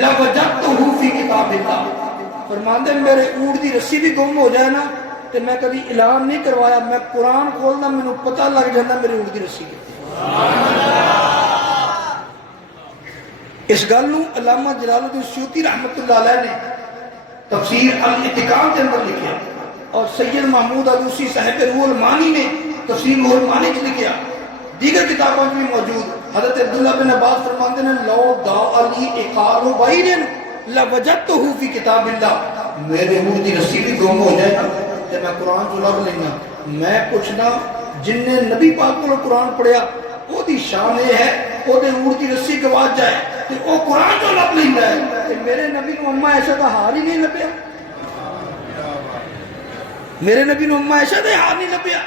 لوجدتہ فی کتاب اللہ. فرماندے میرے اونٹ دی رسی بھی گم ہو جائے نا تو میں کبھی اعلان نہیں کروایا, میں قرآن کھولنا میں پتہ لگ جاتا میرے اونٹ دی رسی کی. اس گل نو علامہ جلال الدین سیوطی رحمت اللہ علیہ نے تفسیر الاتقان کے اندر لکھیا اور سید محمود علوسی صاحب روح المانی نے تفسیر روح المانی کی لکھیا. دیگر کتابوں میں موجود. حضرت عبداللہ بن عباس فرماندے نے لو دا علی اقال بائرن لوجدتہ فی کتاب اللہ. میرے منہ دی رسی بھی گم ہو جائے گا کہ میں قرآن جو لگ لینا. میں پوچھنا جن نے نبی پاک کو قرآن پڑھیا وہ دی شان یہ ہے وہ دے منہ دی رسی گواچ جائے کہ وہ قرآن جو لگ لینا ہے کہ میرے نبی کو اما ایسا کا ہار ہی نہیں لبیا. میرے نبی کو اما ایسا کا ہار نہیں لبیا.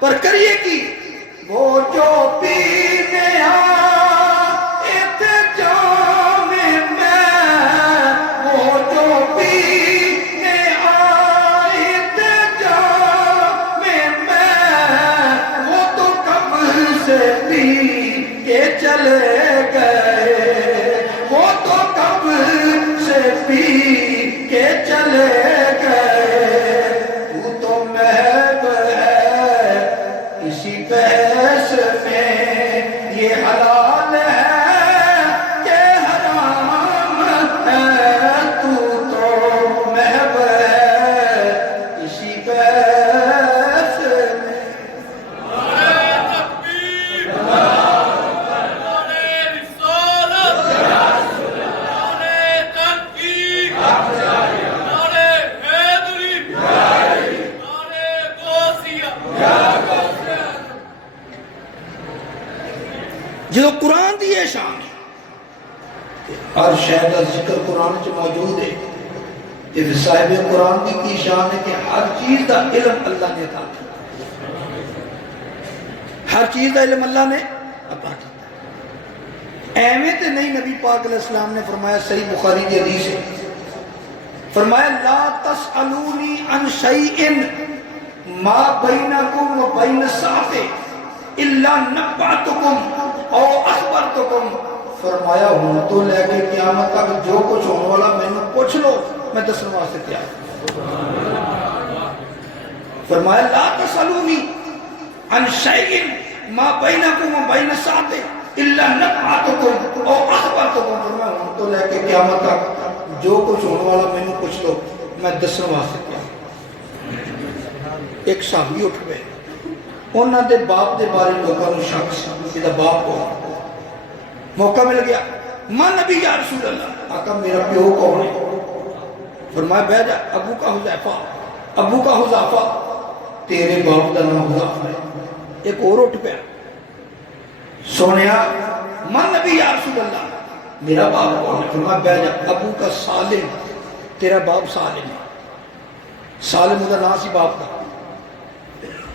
پر کریے کی وہ جو پینے آئے تھے جام میں, وہ جو پینے آئے تھے جام میں, وہ تو کب سے پی کے چلے گئے, وہ تو کب سے پی کے چلے گئے. تو تو محب ہے اسی بحث میں یہ حلال ہے کہ حرام ہے, تو تو محب ہے اسی بحث میں. جو قرآن دی یہ شان ہے ہر شے دا ذکر قرآن چ موجود ہے کہ صاحب قرآن کی شان ہے کہ ہر چیز دا علم اللہ نے عطا کیا، ہر چیز دا علم اللہ نے عطا کیا۔ ایویں تے نہیں، نبی پاک علیہ السلام نے فرمایا، صحیح بخاری کی حدیث ہے، فرمایا لا تسألونی عن شیء ما بینکم و بین الساعۃ الا نبأتکم او اخبرتکم، فرمایا ہوں تو لے کے قیامت تک جو کچھ ہونے والا میں نے پوچھ لو، میں دسنے واسطے تیار۔ فرمایا لا تسألونی عن شیء ما بینکم و بین الساعۃ الا نبأتکم او اخبرتکم، فرمایا ہوں تو لے کے قیامت تک جو کچھ ہونے والا میں نے پوچھ لو، میں دسنے واسطے تیار۔ ایک صحابی اٹھ گئے، انہوں دے باپ دے بارے لوگوں نے شک سی کہ باپ کو موقع مل گیا، ماں نبی یا رسول اللہ، آقا میرا پیو کون ہے؟ فرمایا بیٹھ جا، ابو کا حذیفہ، ابو کا حذیفہ، تیرے باپ کا نام حذیفہ ہے۔ ایک اور اٹھ پیا، سونیا ماں نبی یا رسول اللہ، میرا باپ کون ہے؟ فرمایا بیٹھ جا، ابو کا سالم، تیرا باپ سالم ہے۔ سالم دا نام سی باپ کا۔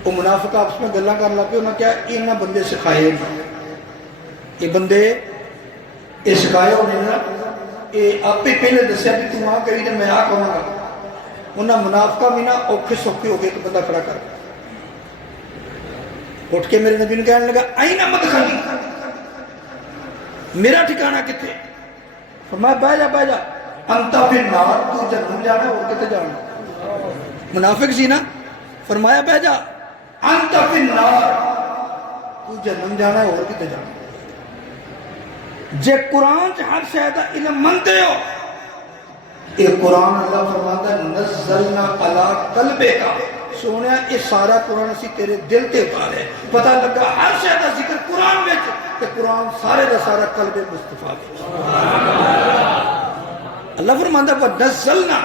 وہ منافق آپس میں گلاں کر لگ پے، انہوں نے کہا انہاں بندے سکھائے نہیں، یہ بندے یہ سکھائے ہونے نا، یہ آپ ہی پہلے دسیا کہ تم آ کہیں میں آ کہوں گا۔ انہاں منافقہ بھی نہ اوکھے سوکھے ہو گئے کہ بندہ کھڑا کر اٹھ کے میرے نبی نے کہنے لگا این مدخلی، میرا ٹھکانہ کتے؟ فرمایا بیٹھ جا، انت فی النار، تو جہنم جانا اور کتے جانا؟ منافق سی نا، فرمایا بیٹھ جا، انت فی النار، تو جہنم جانا اور کتے جانا؟ جے قرآن چ ہر شے دا علم منتے ہو، یہ قرآن اللہ فرماتا ہے نزلنا علی قلبک، سونیا یہ سارا قرآن اسی تیرے دل تے اتارے، پتہ لگا ہر شے دا ذکر قرآن وچ، کہ قرآن سارے دا سارا قلب مصطفیٰ وچ۔ اللہ فرماتا ہے نزلنا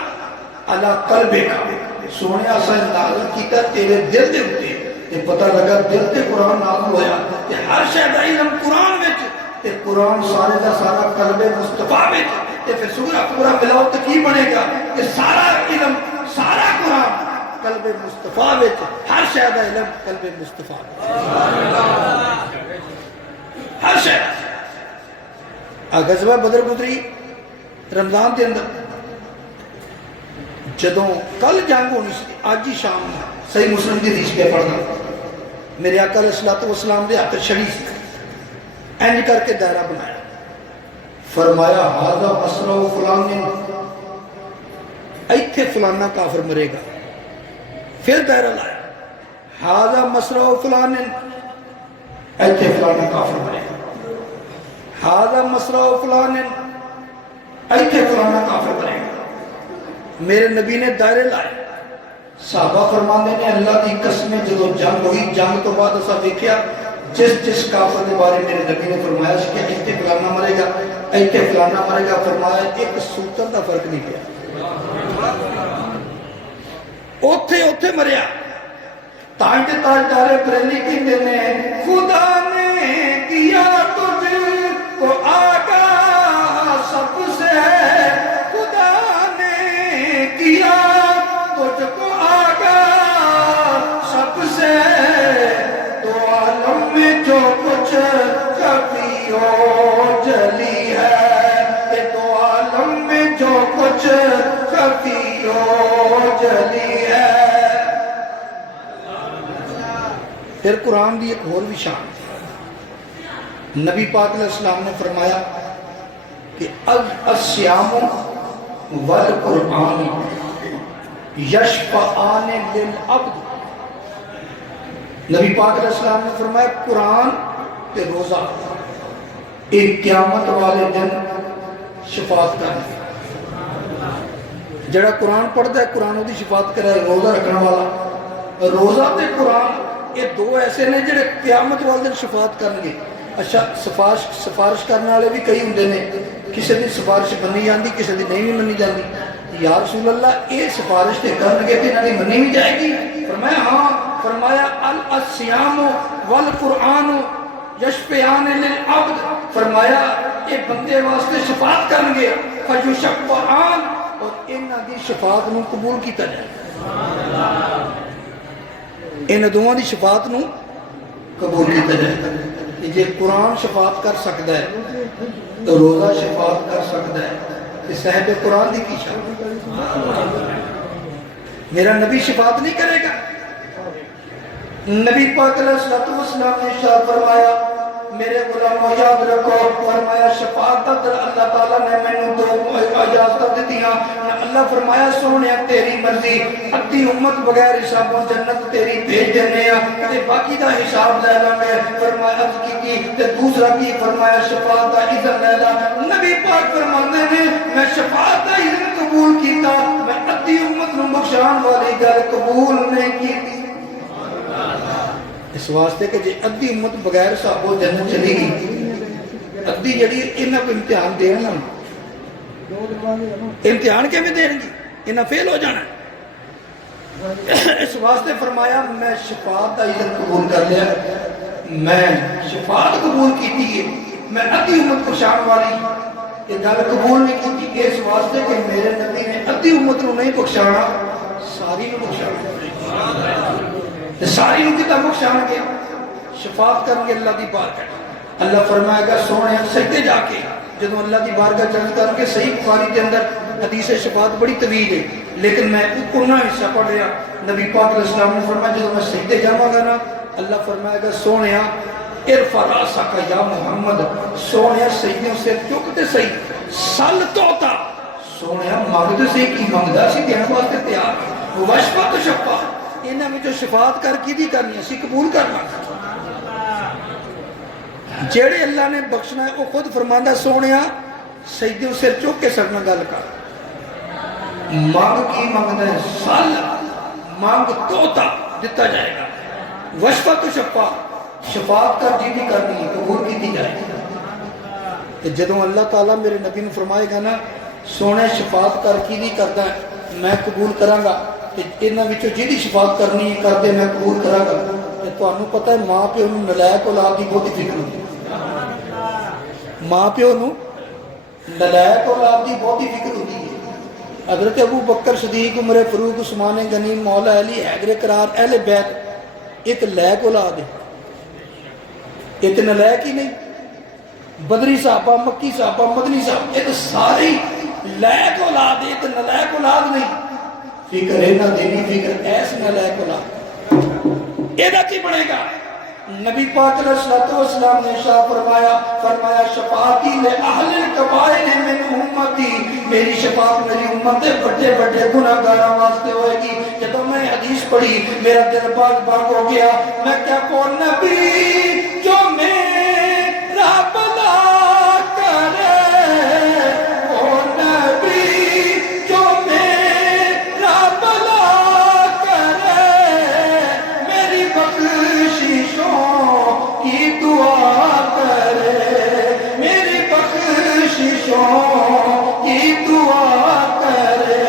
علی قلبک، سونیا اساں نازل کیتا تیرے دل دے اوتے، تے پتہ لگا دل تے قرآن نازل ہویا، تے ہر شے دا علم قرآن وچ، تے قرآن سارے دا سارا قلب مصطفیٰ وچ، تے پھر سورہ پورا ملاؤ تو کی بنے گا کہ سارا علم، سارا قرآن قلب مصطفیٰ وچ، ہر شے دا علم قلب مصطفیٰ وچ، ہر شے۔ غزوہ بدر گزری رمضان دے اندر، جدوں کل جنگ ہونی سی، اج ہی شام میں صحیح مسلم دی حدیث پہ پڑھنا، میرے آقا علیہ الصلوۃ والسلام دے ہاتھ چھڑی سی، اینج کر کے دائرہ بنایا، فرمایا ھذا مسرع فلان، ایتھے فلانا کافر مرے گا، پھر دائرہ لایا، ھذا مسرع فلان، ایتھے فلانا کافر مرے گا، ھذا مسرع فلان، ایتھے فلانا کافر مرے گا۔ میرے نبی نے دائرے لائے، صحابہ فرماندے نے اللہ کی قسم جدو جنگ ہوئی، جنگ تو بعد اسا دیکھیا جس کافر کے بارے میرے نبی نے فرمایا کہ ایتھے فلانا مرے گا، ایتھے فلانا مرے گا، فرمایا ایک سوتر دا فرق نہیں پیا، اوتھے مریا۔ تاج تاجدار بریلی کہندے نے خدا نے کیا تجھ کو آگاہ سب سے، خدا نے کیا تجھ کو آگاہ سب سے، تو عالم میں جو کچھ خفی و جلی ہے، کہ تو عالم میں جو کچھ خفی و جلی ہے۔ پھر قرآن دی ایک اور بھی شان، نبی پاک علیہ السلام نے فرمایا کہ الصیام والقرآن یشفعان للعبد، نبی پاک علیہ السلام نے فرمایا قرآن تے روزہ ایک قیامت والے دن شفاعت کرنے، جڑا قرآن پڑھتا ہے قرآن دی شفاعت کرے، روزہ رکھنے والا، روزہ تے قرآن یہ دو ایسے نے جڑے قیامت والے دن شفاعت کرنگے۔ اچھا سفارش کرنے والے بھی کئی ہوندے نے، کسی دی سفارش منی جاندی، کسی دی نہیں منی جاندی، یا رسول اللہ یہ سفارش تے کرنگے تے انہاں دی منی بھی جائے گی؟ فرمایا ہاں، فرمایا الصیام والقرآن یشفعان للعبد، فرمایا یہ بندے واسطے شفاعت کرن گے، فیشفعان، اور انہاں دی شفاعت نو قبول کیتا جائے، انہاں دوواں دی شفاعت نو قبول کیتا جائے۔ جے قرآن شفاعت کر سکتا ہے تو روزہ شفاعت کر سکتا ہے، کہ صاحب قرآن دی کی شفاعت؟ میرا نبی شفاعت نہیں کرے گا؟ نبی پاک علیہ السلام نے ارشاد فرمایا، میرے غلاموں یاد رکھو، فرمایا شفاعت در اللہ تعالیٰ نے میں نے دو اجازت دیتی ہیں۔ اللہ فرمایا سونے تیری مرضی، ادھی امت بغیر حسابوں جنت تیری بھیج دینے ہیں، تے باقی دا حساب لے لیں گے۔ فرمایا کی تے دوسرا کی، فرمایا شفاعت دا اذن لے لا۔ نبی پاک فرماتے ہیں میں شفاعت دا اذن قبول کیتا، میں ادھی امت نو بخشان والی گل قبول نہیں کی، اس واسطے کہ جی ادھی امت بغیر صحابوں جنت چلی گئی، ادھی جڑی انہاں کو امتحان دین نا، امتحان کے بھی دین گی، انہاں فیل ہو جانا ہے۔ اس واسطے فرمایا میں شفاعت کا اذن قبول کر لیا، میں شفاعت قبول کی تھی، میں ادھی امت کو شان والی یہ گل قبول نہیں کی، اس واسطے کہ میرے نبی نے ادھی امت کو نہیں بخشانا، ساری کو بخشانا، ساری نو کتا بخشان گیا، شفاعت کر کے اللہ دی بارگاہ۔ اللہ فرمائے گا سونے سجدے جا کے جدو اللہ دی بارگاہ چل کر کے، صحیح بخاری کے اندر حدیث شفاعت بڑی طویل ہے لیکن میں اتنا حصہ پڑھ رہا، نبی پاک علیہ السلام نے فرمایا جدو میں سجدے جاواں گا نا، اللہ فرمائے گا سونے ارفع راسک یا محمد، سونے سجدوں سے چکتے صحیح، سل توتا، سونے مانگتے سے کی مانگدا سی دین واسطے تیار، وشفع تو شفا، انہاں میں جو شفاعت کر کی دی کرنی ہے، اسی قبول کرنا۔ جیڑے اللہ نے بخشنا ہے وہ خود فرماندہ سونیا سجدوں سر چک کے سرنا گل کر، مانگ کی مانگنا ہے، سال مانگ توتا دیتا جائے گا، وشفع تو شفا، شفاعت کر جی دی کرنی ہے، قبول کی دی جائے گا۔ جدوں اللہ تعالیٰ میرے نبی نے فرمائے گا نا سونے شفاعت کر کی دی کرتا ہے میں قبول کراں گا، انہاں وچوں جہدی شفاعت کرنی ہے کر دے میں قبول کراں گا۔ تے تانوں پتہ ہے ماں پیو نوں نلائق اولاد دی بہت فکر ہوندی ہے، ماں پیو نوں نلائق اولاد دی بہت فکر ہوندی ہے۔ حضرت ابو بکر صدیق، عمر فاروق، عثمان غنی، مولا علی، حیدر کرار، اہل بیت ایک لائق اولاد ہے، ایک نلائق ہی نہیں۔ بدری صحابہ، مکی صحابہ، مدنی صحابہ، ایک ساری لائق اولاد ہے، ایک نلائق اولاد نہیں۔ فکر ہے نہ دینی فکر ایس نلائق اولاد، یہ کی بنے گا؟ نبی پاک علیہ السلام نے ارشاد فرمایا شفاعتی لأہل الکبائر من امتی، میری شفاعت میری امت بڑے بڑے گناہگاراں واسطے ہوئے گی۔ جب میں حدیث پڑھی میرا دل باغ باغ ہو گیا، میں کیا کون نبی جو میرا بلا کرے، وہ نبی جو میرا بلا کرے، میری بخششوں کی دعا کرے، میری بخششوں کی دعا کرے،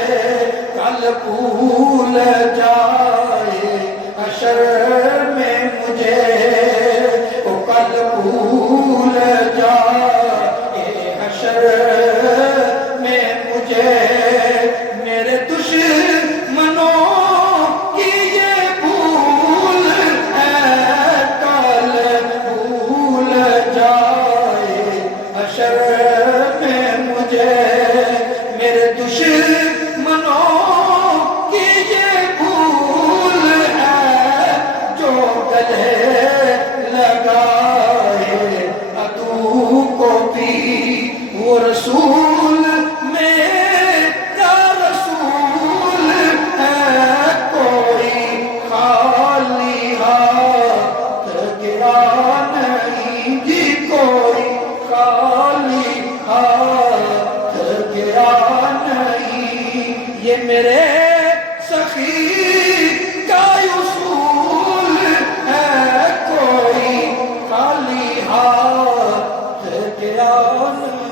کل بھول جائے حشر میں مجھے، وہ کل بھول جائے حشر میں مجھے، میرے دشمنوں کی یہ بھول ہے، کل بھول جائے حشر میں مجھے، میرے دشمنوں کی یہ بھول ہے، جو گلے لگائے عدو کو بھی وہ رسول میرا رسول ہے، کوئی خالی ہاتھ گرا نہیں جی، کوئی خالی ہاتھ گرا نہیں، یہ میرے سخی کا اصول ہے، کوئی خالی ہاتھ گرا نہیں۔